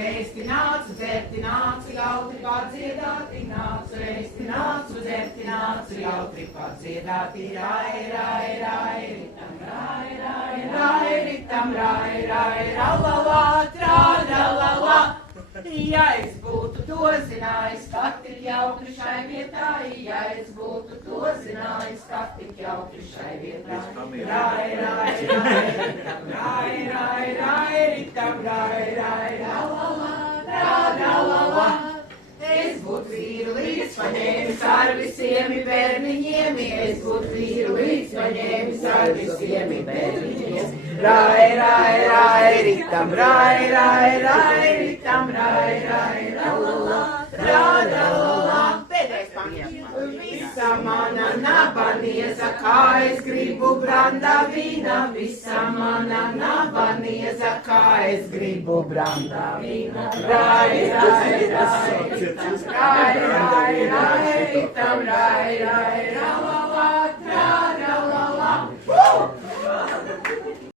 ēsti nācu, dzerti nācu, jautri padziedāti nācu, ēsti nācu, dzerti nācu, jautri padziedāti, rai, rai, rai, ritam, rai, rai, rai, ritam, rai, rai, ralalā, tralalā. Ja es būtu to zinājis, kā tik jautri šai vietā, ja es būtu to zinājis, kā tik jautri šai vietā. Rai, rai, rai, ritam, rai, rai, rai, ritam, rai, rai, ralalā, tralalā. Es būtu vīru līdz paņēmis ar visiem bērniņiem, es būtu vīru līdz paņēmis ar visiem bērniņiem. Rai, rai, rai, ritam, rai, rai, rai, ritam, rai, rai, ralalā, tralalā. Pēdējais pants. Visa mana naba nieza, kā es gribu brandā vīna, visa mana naba nieza, kā es gribu brandā vīna. Rai, rai, rai, ritam, rai, rai, rai, ritam, rai, rai, rai.